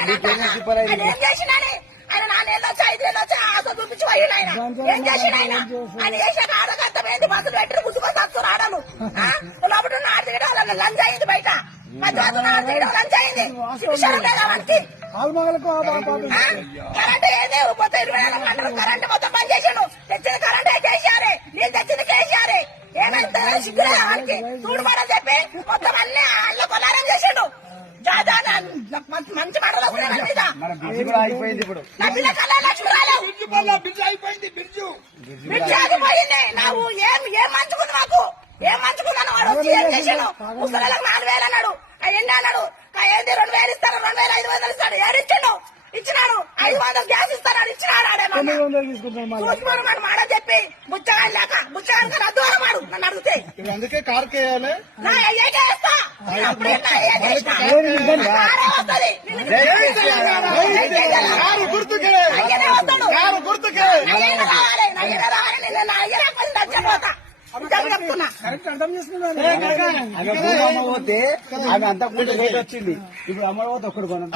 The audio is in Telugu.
ఏం చేసినాని ఆయన 4 ఏళ్ళు వచ్చి 5 ఏళ్ళు వచ్చి ఆశ చూపించి పోయిండు ఆయన ఏం చేసిన ఆయన చేసాక ఆడకు అర్థమైంది బస్సులు పెట్టి గుర్తుకొని వస్తారు ఆడను లోపల ఆడదిగడం లంచ్ అయింది బయట లంచ్ అయింది కరెంట్ ఏదే పోతే 24 గంటలు కరెంట్ మొత్తం పని చేసాడు తెచ్చింది కరెంట్ కేసీఆర్ నేను తెచ్చింది కేసీఆర్ ఏమైతే సిగ్గులే వాడికి చూడమని చెప్పి మొత్తం అన్ని అల్ల కొలారం చేసాడు మంచి మాటలు అయిపోయింది ఇప్పుడు బ్రిడ్జ్ ఆగిపోయింది నువ్వు ఏం మంచుకుంది మాకు ఏం మంచుకుందని వాడు వచ్చి ఏం చేసాడు ముసలిలకు 4000 అన్నాడు ఎన్ని అన్నాడు ఏంటి 2000 ఇస్తాడు 2500 ఇస్తాడు ఏడిచ్చాడు ఇచ్చినాడు 500 గ్యాస్ ఇస్తాడు ఇచ్చినాడు చూసుకున్నాడు మాట చెప్పి బుచ్చగాని లేక బుచ్చగాని రద్దు వాడు నన్ను అడిగితే అందుకే కారు వేయాలి పోతే ఆమె అంతా కూడా రేట్ వచ్చింది ఇప్పుడు అమ్మ పోతే ఒక్కడు కొనం